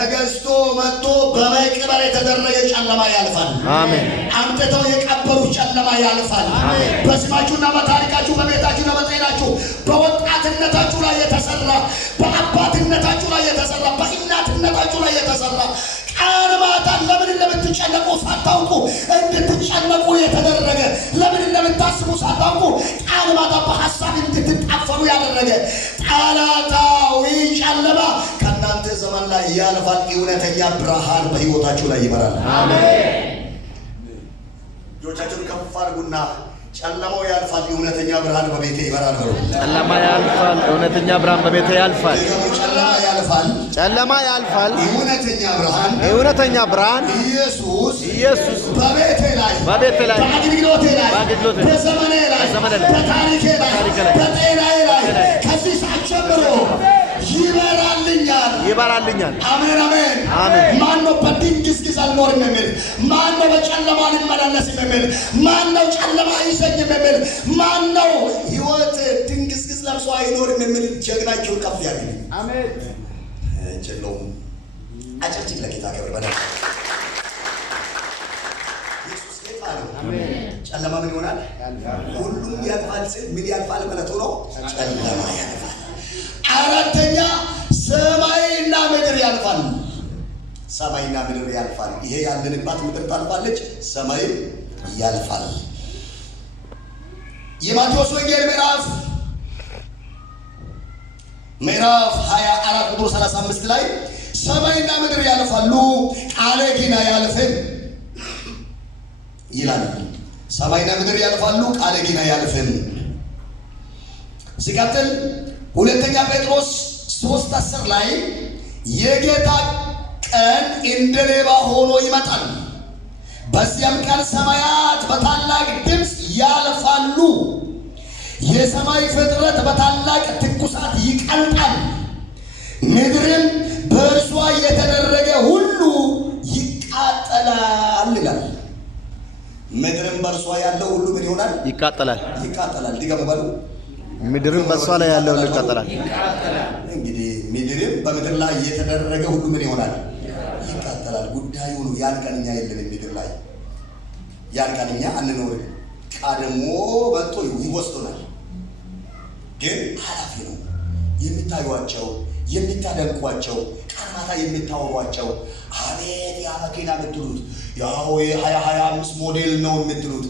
ተገዝቶ መጥቶ በመቅበር የተደረገ ጨለማ ያልፋል። አሜን። አምጥተው የቀበሩ ጨለማ ያልፋል። አሜን። በስማችሁና በታሪካችሁ በቤታችሁና በጤናችሁ በወጣትነታችሁ ላይ የተሰራ በአባትነታችሁ ላይ የተሰራ በእናትነታችሁ ላይ የተሰራ ቀን ማታ ለምን እንደምትጨነቁ ሳታውቁ እንድትጨነቁ የተደረገ ለምን እንደምታስቡ ሳታውቁ ቀን ማታ በሐሳብ እንድትጣፈሩ ያደረገ ጠላታዊ ጨለማ ከእናንተ ዘመን ላይ ያልፋል። እውነተኛ ብርሃን በሕይወታችሁ ላይ ይበራል። አሜን። እጆቻችሁን ከፍ አድርጉና ጨለማው ያልፋል፣ እውነተኛ ብርሃን በቤቴ ይበራል በሉ። ጨለማ ያልፋል፣ እውነተኛ ብርሃን በቤቴ ያልፋል። ጨለማ ያልፋል፣ ጨለማ ያልፋል፣ እውነተኛ ብርሃን ኢየሱስ በቤቴ ላይ በአገልግሎቴ ላይ በዘመኔ ላይ በታሪኬ ላይ በጤናዬ ላይ ከዚህ ሰዓት ጀምሮ ይበራልኛል። አሜን አሜን አሜን። ማን ነው በድንግዝግዝ አልኖርም የሚል? ማን ነው በጨለማ አልመላለስም የሚል? ማን ነው ጨለማ አይዘኝም የሚል? ማን ነው ሕይወት ድንግዝግዝ ለብሶ አይኖርም የሚል? ጀግናችሁን ከፍ ያድርግ። አሜን። ጀግናው አጨብጭብ ለጌታ ክብር በለው። ኢየሱስ ጌታ ነው። አሜን። ጨለማ ምን ይሆናል? ሁሉም ያልፋል። ምን ያልፋል ማለት ነው? ጨለማ ያልፋል። አራተኛ ሰማይና ምድር ያልፋል። ሰማይና ምድር ያልፋል። ይሄ ያለንባት ምድር ታልፋለች፣ ሰማይ ያልፋል። የማቴዎስ ወንጌል ምዕራፍ 24 ቁጥር 35 ላይ ሰማይና ምድር ያልፋሉ ቃሌ ግን አያልፍም ይላል። ሰማይና ምድር ያልፋሉ ቃሌ ግን አያልፍም። ሲቀጥል ሁለተኛ ጴጥሮስ 3:10 ላይ የጌታ ቀን እንደ ሌባ ሆኖ ይመጣል፣ በዚያም ቀን ሰማያት በታላቅ ድምፅ ያልፋሉ፣ የሰማይ ፍጥረት በታላቅ ትኩሳት ይቀልጣል፣ ምድርም በእርሷ የተደረገ ሁሉ ይቃጠላል ይላል። ምድርም በእርሷ ያለው ሁሉ ምን ይሆናል? ይቃጠላል። ዲገሙ በሉ። ምድርም በእሷ ላይ ያለው ይቃጠላል። እንግዲህ ምድርም በምድር ላይ የተደረገ ሁሉ ምን ይሆናል? ይቃጠላል። ጉዳዩ ነው። ያን ቀን እኛ የለንም ምድር ላይ። ያን ቀን እኛ አንኖርም። ቀድሞ መጥቶ ይወስዱናል። ግን ኃላፊ ነው። የምታዩዋቸው የምታደንቋቸው ቀን ማታ የምታወሯቸው አቤት ያ መኪና የምትሉት ያው የ2025 ሞዴል ነው የምትሉት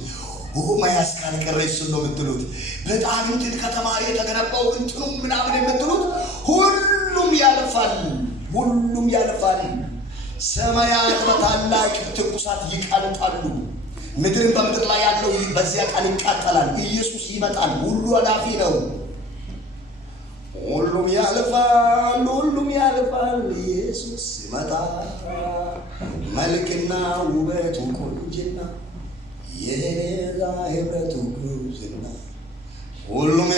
ማያስ ካልቀረ እሱን ነው የምትሉት በጣም እንትን ከተማ የተገነባው እንትኑ ምናምን የምትሉት ሁሉም ያልፋል። ሰማያት በታላቅ ትኩሳት ይቀልጣሉ፣ ምድርን በምድር ላይ ያለው በዚያ ቀን ይቃጠላል። ኢየሱስ ይመጣል። ሁሉ አላፊ ነው። ሁሉም ያልፋል። ኢየሱስ ይመጣ መልክና ውበቱ ቁንጅና የኔዛ ህብረቱ ጉብዝና ሁሉም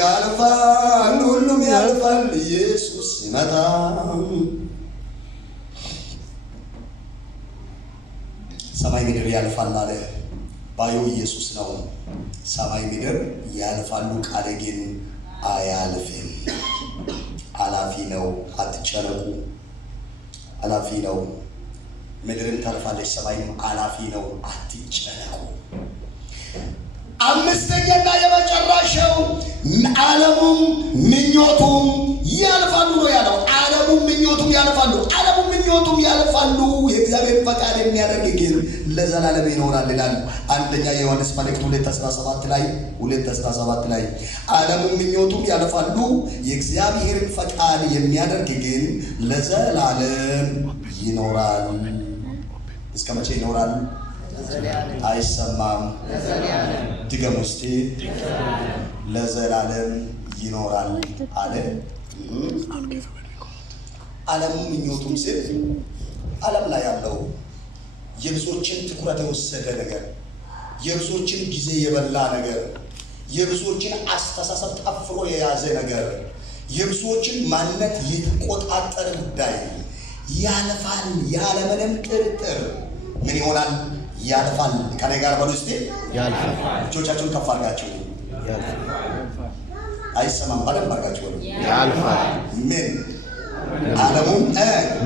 ያልፋል። ኢየሱስ ይመጣ። ሰማይ ምድር ያልፋል አለ። ባዩ ኢየሱስ ነው። ሰማይ ምድር ያልፋሉ፣ ቃሌ ግን አያልፍም። አላፊ ነው። አትጨነቁ። አላፊ ነው። ምድርም ታልፋለች፣ ሰማይም አላፊ ነው። አትጨነቁ። አምስተኛና የመጨረሻው ዓለሙም ምኞቱም ያልፋሉ ነው ያለው። ዓለሙም ምኞቱም ያልፋሉ። የእግዚአብሔር ፈቃድ የሚያደርግ ግን ለዘላለም ይኖራል ይላል። አንደኛ ዮሐንስ መልእክት 2:17 ላይ ዓለሙም ምኞቱም ያልፋሉ፣ የእግዚአብሔርን ፈቃድ የሚያደርግ ግን ለዘላለም ይኖራል። እስከ መቼ ይኖራል? አይሰማም። ድገም ውስጥ ለዘላለም ይኖራል አለ። ዓለም ምኞቱም ሲል ዓለም ላይ ያለው የብዙዎችን ትኩረት የወሰደ ነገር፣ የብዙዎችን ጊዜ የበላ ነገር፣ የብዙዎችን አስተሳሰብ ጠፍሮ የያዘ ነገር፣ የብዙዎችን ማንነት የተቆጣጠረ ጉዳይ ያልፋል። ያለምንም ጥርጥር ምን ይሆናል? ያልፋል። ከኔ ጋር በሉ እስቲ ያልፋል። እጆቻችሁን ከፍ አድርጋችሁ አይሰማም። በደንብ አድርጋችሁ በሉ። ያልፋል። ምን ዓለሙም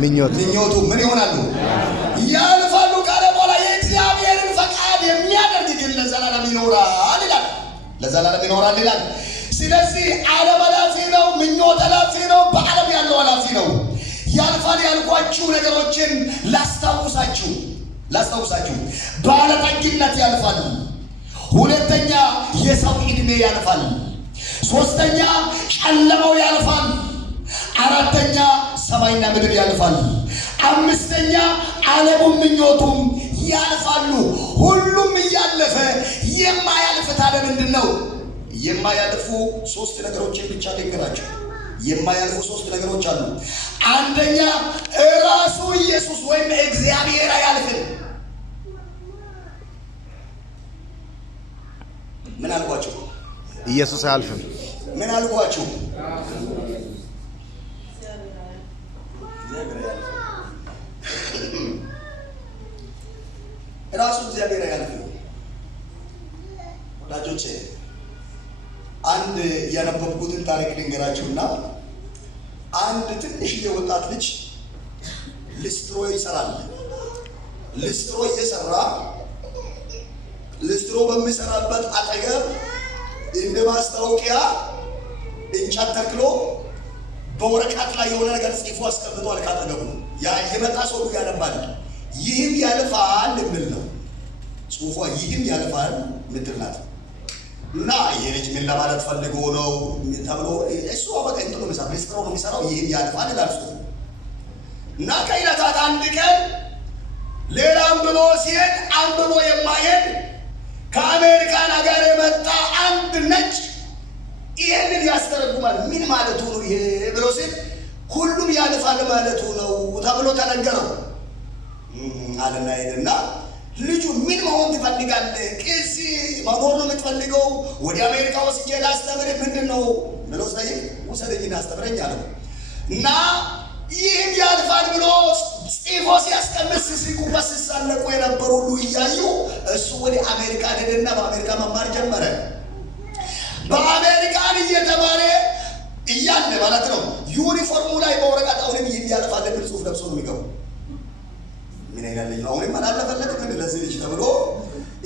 ምኞቱ ምን ይሆናሉ? ያልፋሉ ካለ በኋላ የእግዚአብሔርን ፈቃድ የሚያደርግ ግን ለዘላለም ይኖራል ይላል። ለዘላለም ይኖራል ይላል። ስለዚህ ዓለም ኃላፊ ነው፣ ምኞት ኃላፊ ነው፣ በዓለም ያለው ኃላፊ ነው። ያልፋል ያልኳችሁ ነገሮችን ላስታውሳችሁ። ባለጠግነት ያልፋል። ሁለተኛ የሰው ዕድሜ ያልፋል። ሶስተኛ ጨለማው ያልፋል። አራተኛ ሰማይና ምድር ያልፋል። አምስተኛ ዓለሙም ምኞቱም ያልፋሉ። ሁሉም እያለፈ የማያልፍ ታዲያ ምንድን ነው? የማያልፉ ሶስት ነገሮችን ብቻ ልንገራችሁ። የማያልፉ ሶስት ነገሮች አሉ። አንደኛ ራሱ ኢየሱስ ወይም እግዚአብሔር አያልፍም። ምን አልኳችሁ? ኢየሱስ አያልፍም። ምን አልኳችሁ? ራሱ እግዚአብሔር አያልፍም። ወዳጆቼ አንድ ያነበብኩትን ታሪክ ልንገራችሁና አንድ ትንሽዬ ወጣት ልጅ ሊስትሮ ይሰራል። ሊስትሮ እየሰራ ሊስትሮ በሚሰራበት አጠገብ እንደ ማስታወቂያ እንጨት ተክሎ በወረቀት ላይ የሆነ ነገር ጽፎ አስቀምጧል። ካጠገቡ ያ የመጣ ሰው ያነባል። ይህም ያልፋል የሚል ነው ጽሑፏ። ይህም ያልፋል ምትል ናት። እና ይሄ ልጅ ምን ለማለት ፈልጎ ነው ተብሎ እሱ አበቃ እንትን ነው የሚሰራው፣ ሊስትሮ ነው የሚሰራው። ይህም ያልፋል ይላል ጽሑፉ። እና ከዕለታት አንድ ቀን ሌላ አንብቦ ሲሄድ አንብቦ የማይሄድ ከአሜሪካን ሀገር የመጣ አንድ ነጭ ይሄንን ያስተረጉማል። ምን ማለቱ ነው ይሄ ብሎ ሲል ሁሉም ያልፋል ማለቱ ነው ተብሎ ተነገረው። አለና ሄደና ልጁ ምን መሆን ትፈልጋለህ? ቄስ መሆን ነው የምትፈልገው? ወደ አሜሪካ ወስጄ ላስተምር ምንድን ነው ብሎ ሲጠይቅ ውሰደኝና አስተምረኝ አለው። እና ይህም ያልፋል ብሎ ጽፎ ሲያስቀምጥ ሲስቁበት ሲሳለቁ የነበሩ ሁሉ እያዩ እሱ ወደ አሜሪካን ሄደና በአሜሪካ መማር ጀመረ። በአሜሪካን እየተማረ እያለ ማለት ነው ዩኒፎርሙ ላይ በወረቀት አሁንም ይህም ያልፋል የሚል ጽሑፍ ለብሶ ነው የሚገቡ። ምን አይነት ልጅ ነው? አሁንም አላለፈለትም እንደ ለዚህ ልጅ ተብሎ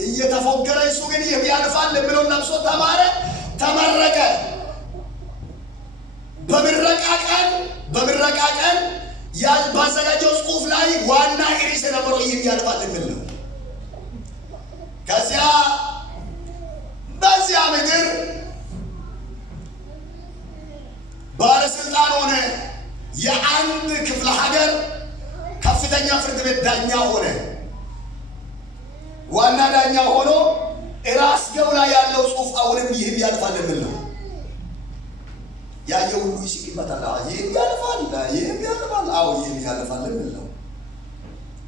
እየተፎገረ እሱ ግን ይህም ያልፋል የሚለውን ለብሶ ተማረ፣ ተመረቀ። በምረቃ ቀን ባዘጋጀው ጽሑፍ ላይ ዋና ርዕስ የነበረው ይህም ያልፋል የሚል ነው። ከዚያ በዚያ ምድር ባለስልጣን ሆነ። የአንድ ክፍለ ሀገር ከፍተኛ ፍርድ ቤት ዳኛ ሆነ። ዋና ዳኛ ሆኖ ራስጌው ላይ ያለው ጽሑፍ አሁንም ይህም ያልፋል የሚል ነው። ያየው ሁሉ ይስቅበታል። ይህም ያልፋል፣ ይህም ያልፋል፣ አዎ ይህም ያልፋል የሚል ነው።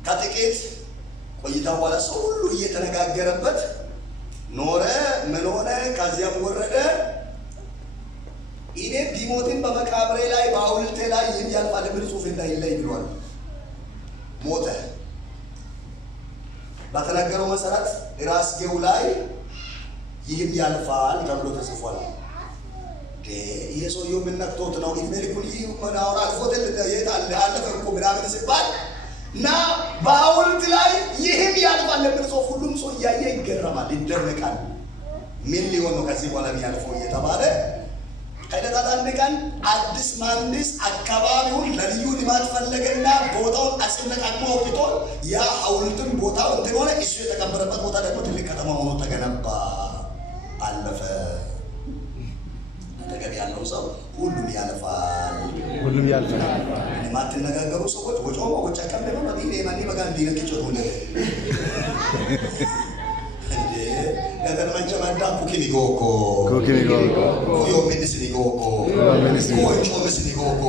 ከጥቂት ቆይታ በኋላ ሰው ሁሉ እየተነጋገረበት ኖረ። ምን ሆነ? ከዚያም ወረደ። እኔ ቢሞትን በመቃብሬ ላይ በሐውልቴ ላይ ይህም ያልፋል የሚል ጽሑፍ እንዳይለይ ብሏል። ሞተ። በተነገረው መሰረት ራስጌው ላይ ይህም ያልፋል ተብሎ ተጽፏል። ይሄ ሰውዬው ምን ነክቶት ነው? እድሜ ልኩን ይህ መናወር አልፎት አለፈ እኮ ምናምን ሲባል እና በሐውልት ላይ ይህም ያልፋል የሚል ጽሑፍ ሁሉም ሰው እያየ ይገረማል፣ ይደነቃል። ምን ሊሆን ነው ከዚህ በኋላ የሚያልፈው እየተባለ ከዕለታት አንድ ቀን አዲስ መሐንዲስ አካባቢውን ለልዩ ልማት ፈለገና ቦታውን አስነቃቅሞ አውጥቶ ያ ሐውልትን ቦታው እንትን ሆነ። እሱ የተቀበረበት ቦታ ደግሞ ትልቅ ከተማ ሆኖ ተገነባ። አለፈ። አጠገብ ያለው ሰው ሁሉም ያልፋል፣ ሁሉም ያልፋል። የማትነጋገሩ ሰዎች ወጮሞ ወጫ ቀምደው ነው ማን በጋ እንዲነክቸው ነው እንደ ከተመቸ ማዳ ኩኪኒ ጎኮ ኩዮ ሚኒስኒ ጎኮ ኩንጮ ሚስኒ ጎኮ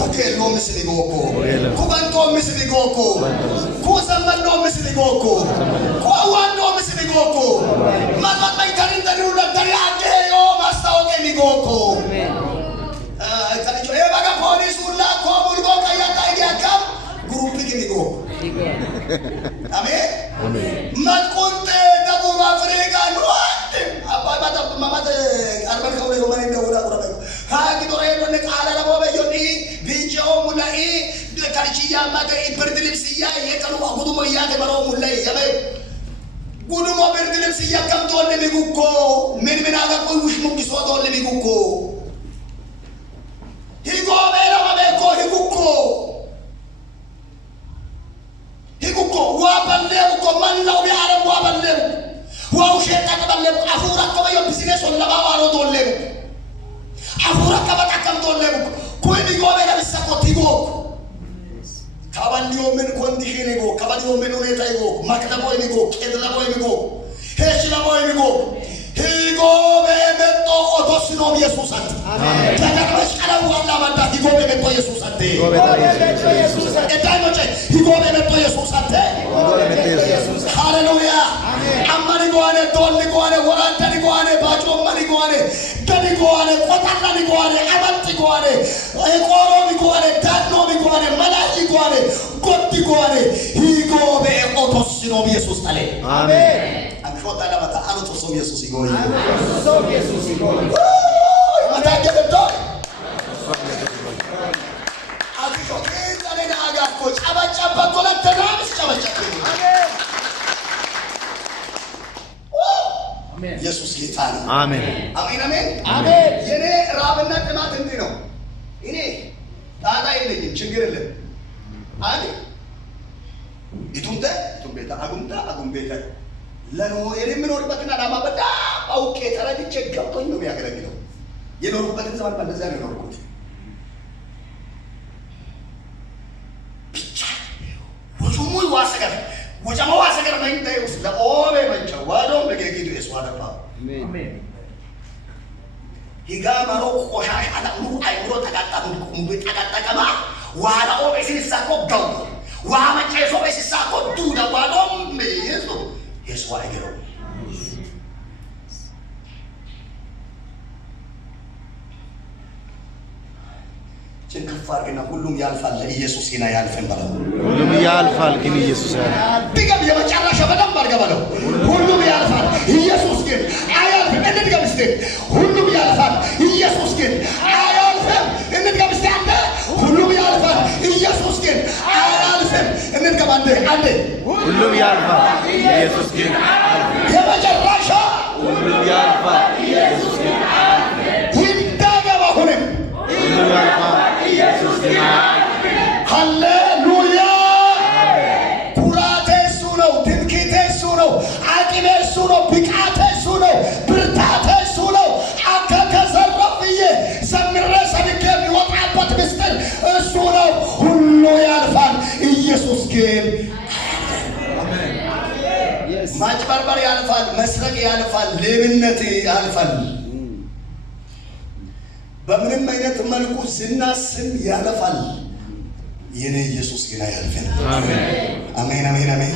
ኩኬሎ ሚስኒ ጎኮ ኩባንቶ ሚስኒ ጎኮ ኩሰመኖ ሚስኒ ጎኮ ኩዋንዶ ሚስኒ ጎኮ ማማማይ ካሪን ተሪው ለተሪ አገዮ ማስታወቂያ ሚጎኮ ታሪጆ የባጋ ፖሊስ ሁላ ኮሙልጎ ቀያታ ይያካም ግሩፕ ኪኒጎ አሜን ማቆንቴ ደቡብ አፍሪካ ነው አባባታ ማማተ አርበን ከወለ ወመን እንደወራ ወራ ሃቂ ዶሬ ነው ቃላ ለቦበ ዮዲ ቢንጆ ሙላ ያማከ ብርድ ልብስ የቀኑ ጉዱሞ ያተበረው ሙላይ ያበ ጉዱሞ ብርድ ልብስ ያከምቶ ለሚጉኮ ምን አገቆይ ውሽ ሙክሶቶ ለሚጉኮ ሂጎ በላ በኮ ሂጉኮ ዋበለውኮ ማንላው ቢአረብ ዋበለው ዋው ሸጣት በለው አፉራ ከበዮ ቢዝነስ ወለባ ዋሮ ዶለው አፉራ ከበጣከም ዶለው ኮይ ቢጎ በላ ቢሰኮት ሂጎ ካባሊዮ ምን ኮንዲሽን ሂጎ ካባሊዮ ምን ሁኔታ ሂጎ ማክተቦ ሂጎ ቄድላቦ ሂጎ ሄሽላቦ ሂጎ ሂጎ በመጦ ኦቶስኖ ኢየሱስ አንተ ተከበሽ አላው አላ ባዳ ሂጎ በመጦ ኢየሱስ አንተ እዳኖቼ ሂጎ በመጦ ኢየሱስ አንተ ሃሌሉያ አማኒ ጎአነ ዶል ጎአነ ወራንተ ጎአነ ባጮ ማኒ ጎአነ ደኒ ጎአነ ቆጣላ ጎአነ አባንቲ ጎአነ ቆሮ ጎአነ ዳኖ ጎአነ መላጂ ጎአነ ጎቲ ጎአነ ሂጎ በኦቶስኖ ኢየሱስ አለ አሜን አክሾታ ለማታ አኖቶስ ኢየሱስ ይጎይ ኢየሱስ ይጎይ ማታገበቶ አክሾ ከዛኔ አጋኮ ጫባጫባ ኮለተናስ ጫባጫባ አሜን ኢየሱስ ጌታ ነው አሜን አሜን አሜን አሜን የኔ ራብና ጥማት እንዴ ነው እኔ ጣጣ የለኝም ችግር የለም አለ ኢቱምቤታ አጉምቤታ ለኖ የምኖርበትና አላማ በጣም አውቄ ተረድቼ ገብቶኝ ነው የሚያገለግለው የኖርበትን ዘመን በእንደዚያ ነው የኖርኩት ብቻ ወጁሙይ ዋሰገር ወጀማ ዋሰገር መንታይ ውስጥ ለኦቤ መንቻ ዋዶም ለጌጊዱ እስዋደባ አሜን ሂጋ ማሮ ቆሻሽ አላሙ አይሮ ተጋጣሙ ተጋጣቀማ ዋላ ኦቤ ሲሳኮ ጋው ዋማጨ ሶቤ ሲሳኮ ዱዳ ዋዶም ይዞ የሰው አይገረው ጭንቅፋር ግን ሁሉም ያልፋል ለኢየሱስ ይና ያልፈን ባለው ሁሉም ያልፋል ግን ኢየሱስ ያልፋል ድገም የመጨረሻ በደንብ አድርገው ሁሉም ያልፋል ኢየሱስ ግን አያልፍም እንድገም እስቲ ሁሉም ያልፋል ኢየሱስ ግን አያልፍም እንድገም እስቲ አንተ ሁሉም ያልፋል ኢየሱስ ግን አያልፍም እንድገም አንተ ሁሉም ያልፋል ኢየሱስ ግን የመጨረሻ ሁሉም ያልፋል ኢየሱስ ግን ይንዳገባ ሁሉም ያልፋል ኢየሱስ ግን ሃሌሉያ ኩራቴ እሱ ነው ትምክህቴ እሱ ነው አቅሜ እሱ ነው ብቃቴ እሱ ነው ብርታቴ እሱ ነው አንተ ከዘረፍዬ ዘምሬ ሰብኬ የሚወጣበት ምስጢር እሱ ነው ሁሉ ያልፋል ኢየሱስ ግን ማጭበርበር ያልፋል መስረቅ ያልፋል ሌብነት ያልፋል በምንም አይነት መልኩ ዝናስም ያልፋል የኔ ኢየሱስ ግን አያልፍም አሜን አሜን አሜን አሜን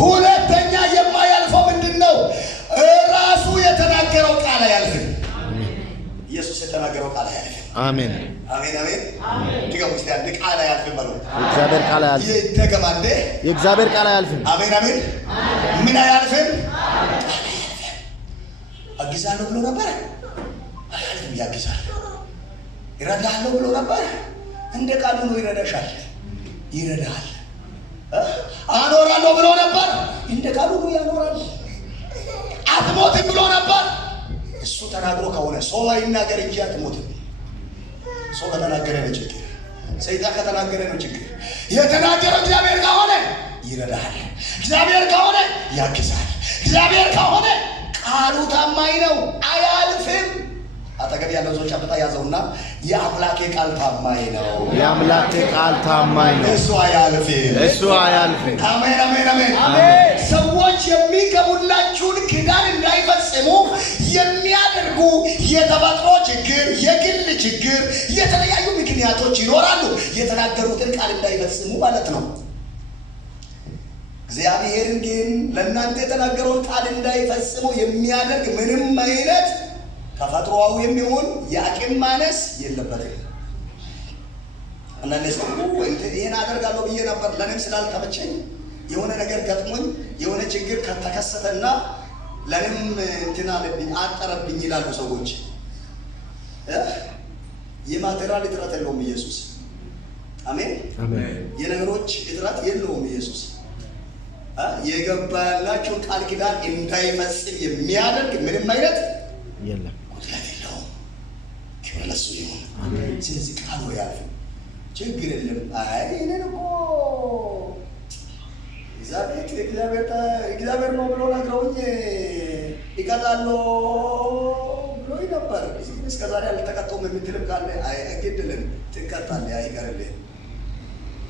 ሁለተኛ የማያልፈው ምንድነው ራሱ የተናገረው ቃል አያልፍም ኢየሱስ የተናገረው ቃል አያልፍም አሜን አሜን አሜን ድገሙ እስቲ አንድ ቃል አያልፍም በሉ እግዚአብሔር ቃል አያልፍም ይደገማንደ የእግዚአብሔር ቃል አያልፍም አሜን አሜን ምን አያልፍም አግዛለሁ ብሎ ነበር አያልፍም ያግዛል ይረዳሃለሁ ብሎ ነበር እንደ ቃሉ ነው ይረዳሻል ይረዳሃል አኖራለሁ ብሎ ነበር እንደ ቃሉ ነው ያኖራል አትሞትም ብሎ ነበር እሱ ተናግሮ ከሆነ ሰው አይናገር እንጂ አትሞትም ሰው ከተናገረ ነው ችግር ሰይጣን ከተናገረ ነው ችግር የተናገረው እግዚአብሔር ከሆነ ይረዳሃል እግዚአብሔር ከሆነ ያግዛል እግዚአብሔር ከሆነ ቃሉ ታማኝ ነው አያልፍም አጠገብ ያለው ሰው ጫፍታ ያዘውና የአምላኬ ቃል ታማኝ ነው የአምላኬ ቃል ታማኝ ነው እሱ አያልፍም አሜን አሜን አሜን ሰዎች የሚገቡላችሁን ኪዳን እንዳይፈጽሙ የሚያደርጉ የተፈጥሮ ችግር የግል ችግር የተለያዩ ምክንያቶች ይኖራሉ የተናገሩትን ቃል እንዳይፈጽሙ ማለት ነው እግዚአብሔርን ግን ለእናንተ የተናገረውን ቃል እንዳይፈጽሙ የሚያደርግ ምንም አይነት ተፈጥሮአዊ የሚሆን የአቅም ማነስ የለበትም አንዳንድ ሰው ይሄን አደርጋለሁ ብዬ ነበር ለኔም ስላልተመቸኝ የሆነ ነገር ገጥሞኝ የሆነ ችግር ከተከሰተና ለኔም እንትና ለብኝ አጠረብኝ ይላሉ ሰዎች የማቴሪያል እጥረት የለውም ኢየሱስ አሜን አሜን። የነገሮች እጥረት የለውም ኢየሱስ። የገባላችሁን ቃል ኪዳን እንዳይፈጽም የሚያደርግ ምንም አይነት የለም። ጉድለት የለውም። ክብር ለእሱ ይሁን። ስለዚህ ቃሉ ያልፍም ችግር የለም። አይ እኔን እኮ እግዚአብሔር ነው ብሎ ነግረውኝ ይቀጣሉ ብሎኝ ነበር። እስከ ዛሬ አልተቀጣሁም የምትልም ካለ አይገድልም፣ ትቀጣለህ፣ አይቀርልህም።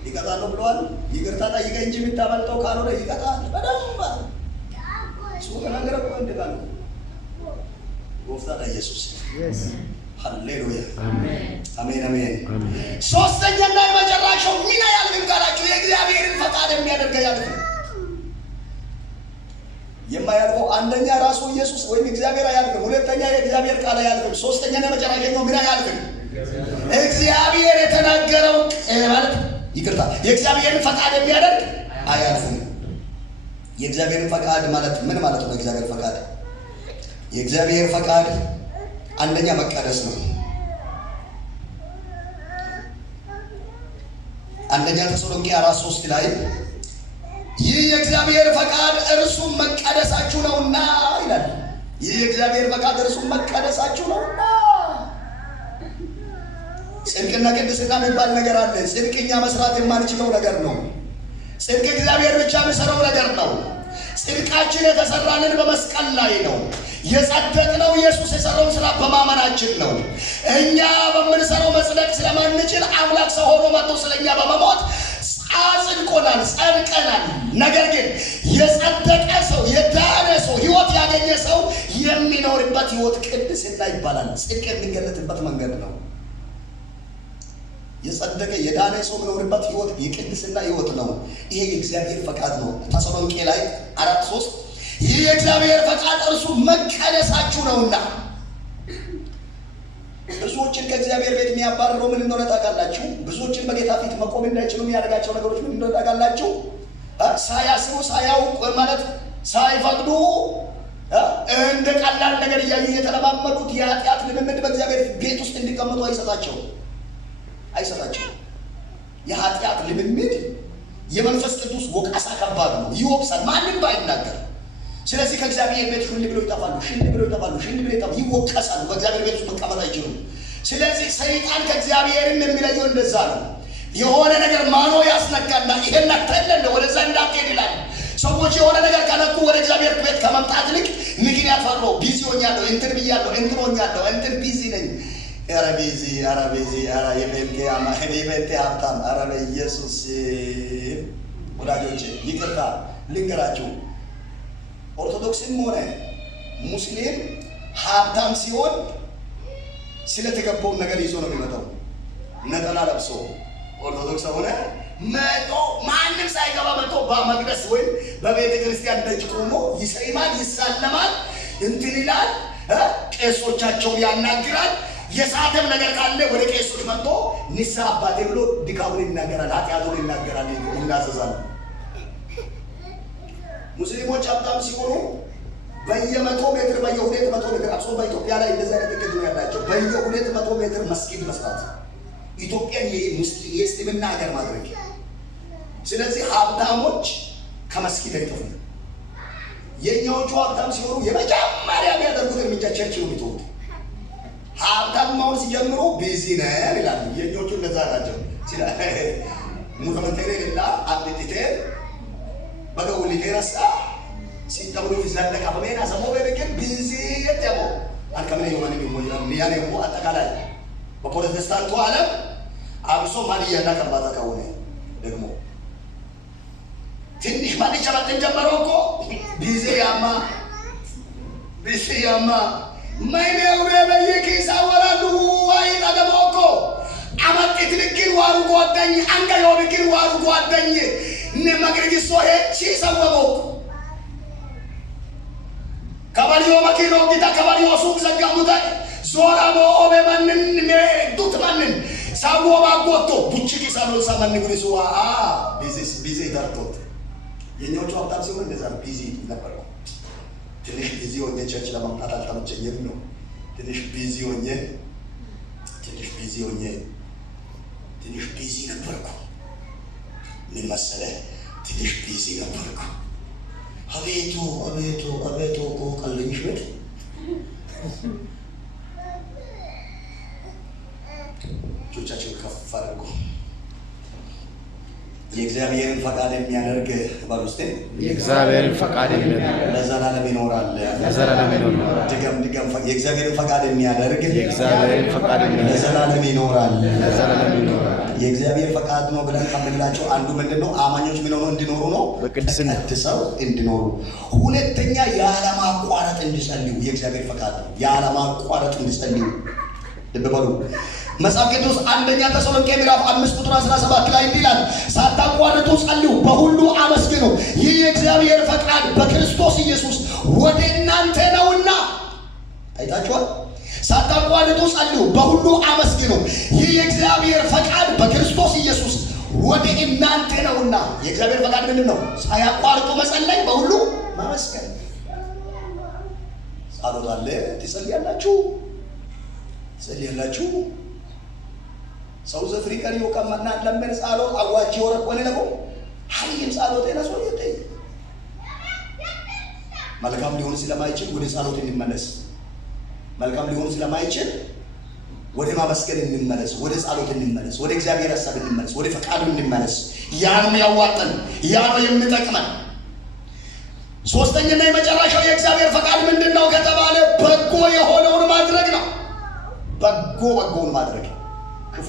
ይቀጣሉ ብለዋል። ይቅርታ ጠይቀህ እንጂ የምታመልጠው ካልሆነ ይቀጣል። በደንብ እሱ ተናገረ እኮ እንደቃል ወፍታ ኢየሱስ ሃሌሉያ አሜን አሜን። ሶስተኛና የመጨረሻው ምን ያህል ልንገራችሁ? የእግዚአብሔርን ፈቃድ የሚያደርግ ያለው የማያልፈው አንደኛ ራሱ ኢየሱስ ወይም እግዚአብሔር አያልፍም። ሁለተኛ የእግዚአብሔር ቃል አያልፍም። ሶስተኛና የመጨረሻው ምን አያልፍም? እግዚአብሔር የተናገረው ማለት ይቅርታ፣ የእግዚአብሔርን ፈቃድ የሚያደርግ አያልፍም። የእግዚአብሔርን ፈቃድ ማለት ምን ማለት ነው? የእግዚአብሔር ፈቃድ የእግዚአብሔር ፈቃድ አንደኛ መቀደስ ነው። አንደኛ ተሰሎንቄ 4:3 ላይ ይህ የእግዚአብሔር ፈቃድ እርሱም መቀደሳችሁ ነውና ይላል። ይህ የእግዚአብሔር ፈቃድ እርሱም መቀደሳችሁ ነውና። ጽድቅና ቅድስና የሚባል ነገር አለ። ጽድቅ እኛ መስራት የማንችለው ነገር ነው። ጽድቅ እግዚአብሔር ብቻ የሚሰራው ነገር ነው። ጽድቃችን የተሰራልን በመስቀል ላይ ነው። የጸደቅነው ኢየሱስ የሰራውን ስራ በማመናችን ነው። እኛ በምንሰራው መጽደቅ ስለማንችል አምላክ ሰው ሆኖ መጥቶ ስለኛ በመሞት አጽድቆናል፣ ጸድቀናል። ነገር ግን የጸደቀ ሰው፣ የዳነ ሰው፣ ህይወት ያገኘ ሰው የሚኖርበት ህይወት ቅድስና ይባላል። ጽድቅ የሚገለጥበት መንገድ ነው። የጸደቀ የዳነ ሰው የሚኖርበት ህይወት የቅድስና ህይወት ነው። ይሄ የእግዚአብሔር ፈቃድ ነው። ተሰሎንቄ ላይ 4:3 ይህ የእግዚአብሔር ፈቃድ እርሱ መቀደሳችሁ ነውና። ብዙዎችን ከእግዚአብሔር ቤት የሚያባርረው ምን እንደሆነ ታውቃላችሁ? ብዙዎችን በጌታ ፊት መቆም እንዳይችሉ የሚያደርጋቸው ነገሮች ምን እንደሆነ ታውቃላችሁ? ሳያስቡ ሳያውቁ ማለት ሳይፈቅዱ እንደ ቀላል ነገር እያዩ የተለማመዱት የኃጢአት ልምምድ በእግዚአብሔር ቤት ውስጥ እንዲቀመጡ አይሰጣቸው። የኃጢአት ልምምድ የመንፈስ ቅዱስ ወቀሳ ከባድ ነው። ይወቅሳል ማንም ባይናገር። ስለዚህ ከእግዚአብሔር ቤት ሽንድ ብለው ይጠፋሉ፣ ይወቀሳሉ። በእግዚአብሔር ቤት ውስጥ መቀመጥ አይችሉም። ስለዚህ ሰይጣን ከእግዚአብሔርን የሚለየው እንደዛ ነው። የሆነ ነገር ማኖ ያስነካና ይሄን ነክተለ ወደዛ እንዳትሄድ ይላል። ሰዎች የሆነ ነገር ከነኩ ወደ እግዚአብሔር ቤት ከመምጣት ልክ ምክንያት ፈጥሮ ቢዚ ሆኛለሁ፣ እንትን ብያለሁ፣ እንትን ሆኛለሁ፣ እንትን ቢዚ ነኝ፣ ኧረ ቢዚ፣ ኧረ ቢዚ፣ ኧረ የቤቴ ሀብታም፣ ኧረ በኢየሱስ ወዳጆቼ ይቅርታ ልንገራችሁ። ኦርቶዶክስም ሆነ ሙስሊም ሀብታም ሲሆን ስለተገባውን ነገር ይዞ ነው የሚመጣው። ነጠላ ለብሶ ኦርቶዶክስ ሆነ መጦ ማንም ሳይገባ መጦ በመቅደስ ወይም በቤተ ክርስቲያን ደጅ ቆሞ ይሰይማል፣ ይሳለማል፣ እንትን ይላል፣ ቄሶቻቸውን ያናግራል። የሳተም ነገር ካለ ወደ ቄሶች መጥቶ ንስሐ አባቴ ብሎ ድካሙን ይናገራል፣ ኃጢአቱን ይናገራል፣ ይናዘዛል። ሙስሊሞች ሀብታም ሲሆኑ በየ100 ሜትር በየ200 ሜትር አብሶ በኢትዮጵያ ላይ እንደዚህ አይነት እቅድ ነው ያላቸው። በየ200 ሜትር መስጊድ መስራት፣ ኢትዮጵያን የእስልምና ሀገር ማድረግ። ስለዚህ ሀብታሞች ከመስጊድ አይጠፉም። የኛዎቹ ሀብታም ሲሆኑ የመጀመሪያ የሚያደርጉት እርምጃ ቸርች ነው የሚተውት። ሀብታም መሆን ሲጀምሩ ቢዚ ነን ይላሉ። የኛዎቹ እንደዛ ናቸው። ሙተመንቴሬ ሌላ አብሊቴ በገው ሊቴራሳ ሲተውሉ ይዛለ ካፈሜና ሰሞበ በግል ቢዚ የተሞ አልከመነ የሆነ ኒያኔ ሞ አጠቃላይ በፕሮቴስታንቱ ዓለም አብሶ ማዲያና ከባታ ከሆነ ደግሞ ትንሽ ማዲቻ ባትን ጀመረው እኮ ቢዚ ያማ ማይኔው በየኪሳ ወራሉ ዋይ ታደሞኮ አማጥት ልክን ዋሩ ጓደኝ አንጋዮ ልክን ዋሩ ጓደኝ ነመግሪሶ ሄቺ ሰወቦ ከባሊዮ ማኪኖ ጊታ ከባሊዮ ሱቅ ዘጋሙታ ዞራሞ ኦበማንን ሜዱት ማንን ሳቦ ባጎቶ ቡቺ ሳሎን ሳማን ጉሪሱዋ ቢዚ ዳርቶት የኛዎቹ ሀብታም ሲሆን እንደዛ ቢዚ ነበር። ትንሽ ቢዚ ሆኜ ቸርች ለማምጣት አልተመቸኝም ነው። ትንሽ ቢዚ ሆኜ ትንሽ ቢዚ ነበርኩ። ምን መሰለህ ትንሽ ቢዚ ነበርኩ። አቤቱ እኮ ቀልኝሽ ቤት እጆቻችሁን ከፍ አድርጉ። የእግዚአብሔርን ፈቃድ የሚያደርግ ባሉስቴ የእግዚአብሔርን ፈቃድ የሚያደርግ ለዘላለም ይኖራል። ለዘላለም ይኖራል። ድገም የእግዚአብሔርን ፈቃድ የሚያደርግ የእግዚአብሔርን ፈቃድ የሚያደርግ ለዘላለም ይኖራል። ለዘላለም ይኖራል። የእግዚአብሔር ፈቃድ ነው ብለን ከምንላቸው አንዱ ምንድነው? አማኞች ምን ሆነው እንዲኖሩ ነው? በቅድስና ተቀድሰው እንዲኖሩ። ሁለተኛ ያለማቋረጥ እንዲጸልዩ የእግዚአብሔር ፈቃድ ነው። ያለማቋረጥ እንዲጸልዩ ልብ በሉ። መጽሐፍ ቅዱስ አንደኛ ተሰሎንቄ ምዕራፍ 5 ቁጥር 17 ላይ ይላል ሳታቋርጡ ጸልዩ፣ በሁሉ አመስግኑ፣ ይህ የእግዚአብሔር ፈቃድ በክርስቶስ ኢየሱስ ወደ እናንተ ነውና። አይታችኋል? ሳታቋርጡ ጸልዩ፣ በሁሉ አመስግኑ፣ ይህ የእግዚአብሔር ፈቃድ በክርስቶስ ኢየሱስ ወደ እናንተ ነውና። የእግዚአብሔር ፈቃድ ምንድን ነው? ሳያቋርጡ መጸለይ፣ በሁሉ ማመስገን። ጸሎት አለ፣ ትጸልያላችሁ። ሰው ዘፍሪቀን ይወቀመና ለምን ጸሎት አዋጅ ወረቆነ ነው ኃይል ጸሎት የነሱ ይተይ መልካም ሊሆን ስለማይችል ወደ ጸሎት እንመለስ። መልካም ሊሆን ስለማይችል ወደ ማመስገን እንመለስ፣ ወደ ጸሎት እንመለስ፣ ወደ እግዚአብሔር ሐሳብ እንመለስ፣ ወደ ፈቃዱ እንመለስ። ያ ነው ያዋጣን፣ ያ ነው የሚጠቅመን። ሶስተኛና የመጨረሻው የእግዚአብሔር ፈቃድ ምንድነው ከተባለ በጎ የሆነውን ማድረግ ነው። በጎውን ማድረግ፣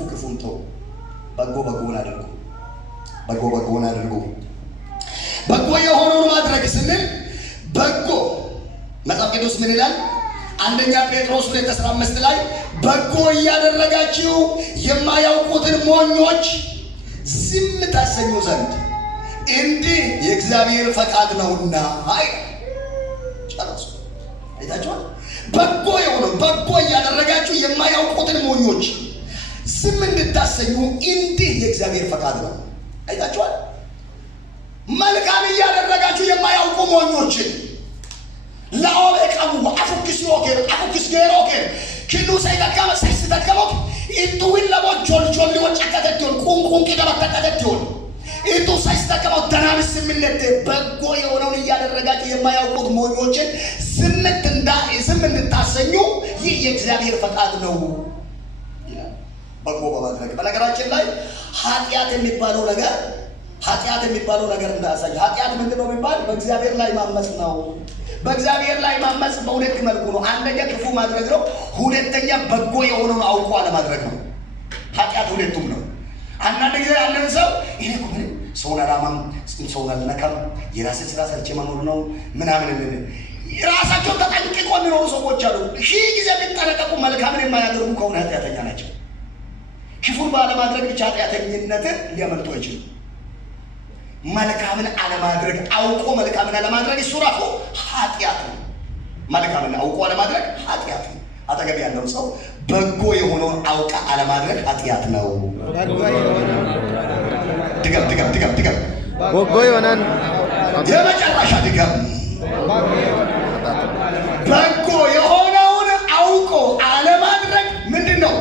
ክፉን ተው፣ በጎውን አድርጉ። በጎ የሆነውን ማድረግ ስንል በጎ መጽሐፍ ቅዱስ ምን ይላል? አንደኛ ጴጥሮስ 2:15 ላይ በጎ እያደረጋችሁ የማያውቁትን ሞኞች ዝም ታሰኙ ዘንድ እንዲህ የእግዚአብሔር ፈቃድ ነውና። አይ ጨርሱ። አይታችኋል? በጎ የሆነው በጎ እያደረጋችሁ የማያውቁትን ሞኞች ዝም እንድታሰኙ እንዲህ የእግዚአብሔር ፈቃድ ነው። አይታችኋል? መልካም እያደረጋችሁ የማያውቁ ሞኞችን ላኦል ቀሙ አፉክስ ጌሮኬ ኪሉ ሳይደከመ ሳይስተከመው ኢንቱዊን ለሞት ጆልጆል ሊወጫከተት ቁንቁን ከደባተከተት ኢንቱ ሳይስተከመው ተናንስ ምንነት በጎ የሆነውን እያደረጋችሁ የማያውቁት ሞኞችን ዝም እንድታሰኙ ይህ የእግዚአብሔር ፈቃድ ነው። በጎ በማድረግ በነገራችን ላይ ኃጢአት የሚባለው ነገር እንዳሳይ ኃጢአት ምንድነው የሚባል በእግዚአብሔር ላይ ማመጽ ነው። በእግዚአብሔር ላይ ማመጽ በሁለት መልኩ ነው። አንደኛ ክፉ ማድረግ ነው። ሁለተኛ በጎ የሆነውን አውቆ አለማድረግ ነው። ኃጢአት ሁለቱም ነው። አንዳንድ ጊዜ አንድ ሰው ይሄ እኮ ምን ሰውን አላማም ሰውን አልነካም የራስን ስራ ሰርቼ መኖር ነው ምናምን ራሳቸውን ተጠንቅቆ የሚኖሩ ሰዎች አሉ። ሺህ ጊዜ ቢጠነቀቁ መልካምን የማያደርጉ ከሆነ ኃጢአተኛ ናቸው። ክፉን ባለማድረግ ብቻ ኃጢአተኝነትን ሊያመልጡ አይችሉም። መልካምን አለማድረግ አውቆ መልካምን አለማድረግ እሱ ራሱ ኃጢአት ነው። መልካምን አውቆ አለማድረግ ኃጢአት ነው። አጠገብ ያለው ሰው በጎ የሆነውን አውቃ አለማድረግ ኃጢአት ነው። ድገም በጎ የሆነን የመጨረሻ ድገም። በጎ የሆነውን አውቆ አለማድረግ ምንድነው?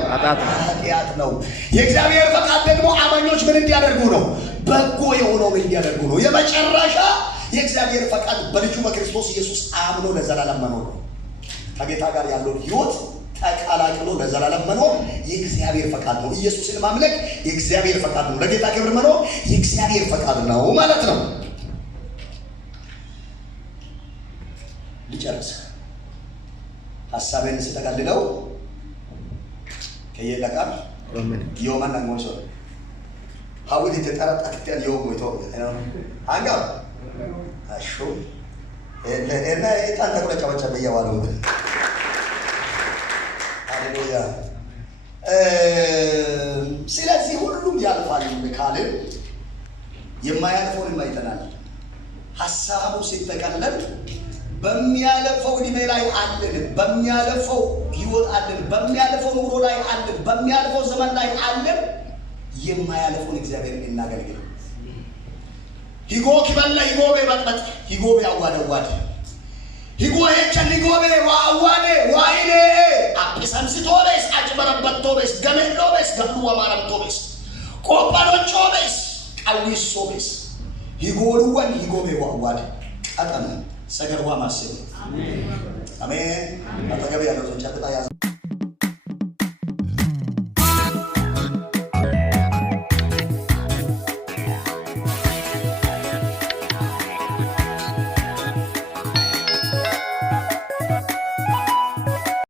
ኃጢአት ነው። የእግዚአብሔር ፈቃድ ደግሞ አማኞች ምን እንዲያደርጉ ነው? በጎ የሆነውን እንዲያደርጉ ነው። የመጨረሻ የእግዚአብሔር ፈቃድ በልጁ በክርስቶስ ኢየሱስ አምኖ ለዘላለም መኖር ነው። ከጌታ ጋር ያለውን ሕይወት ተቀላቅሎ ለዘላለም መኖር የእግዚአብሔር ፈቃድ ነው። ኢየሱስን ማምለክ የእግዚአብሔር ፈቃድ ነው። ለጌታ ክብር መኖር የእግዚአብሔር ፈቃድ ነው ማለት ነው። ልጨርስ ሐሳቤን ስጠቀልለው ከየለቃል የወመና ሞሶ ሀውት የተጠረጠረ የወሙ ነው አንጋ አሹ እና የታንተ ቁለጫወቻ በየዋለው ሃሌሉያ። ስለዚህ ሁሉም ያልፋል ካልን የማያልፈውን አይተናል። ሐሳቡ ሲተቀለል በሚያለፈው እድሜ ላይ አለን፣ በሚያለፈው ህይወት አለን፣ በሚያለፈው ኑሮ ላይ አለን፣ በሚያለፈው ዘመን ላይ አለን። የማያለፈውን እግዚአብሔርን እናገልግል። ሂጎ ኪበላ ሂጎቤ በጥበጥ ሂጎቤ አዋደዋድ ሂጎ ሄቸን ሂጎቤ ዋአዋዴ ዋኢኔ አጲሰምስቶቤስ አጭበረበቶቤስ ገመሎቤስ ገሉ ወማረምቶቤስ ቆጳሎቾቤስ ቃዊሶቤስ ሂጎሉወን ሂጎቤ ዋዋድ ቀጠን ሰገርዋ ማሰብ አሜን አሜን አጠገብ ያለው ሰው ጨብጣ ያዘ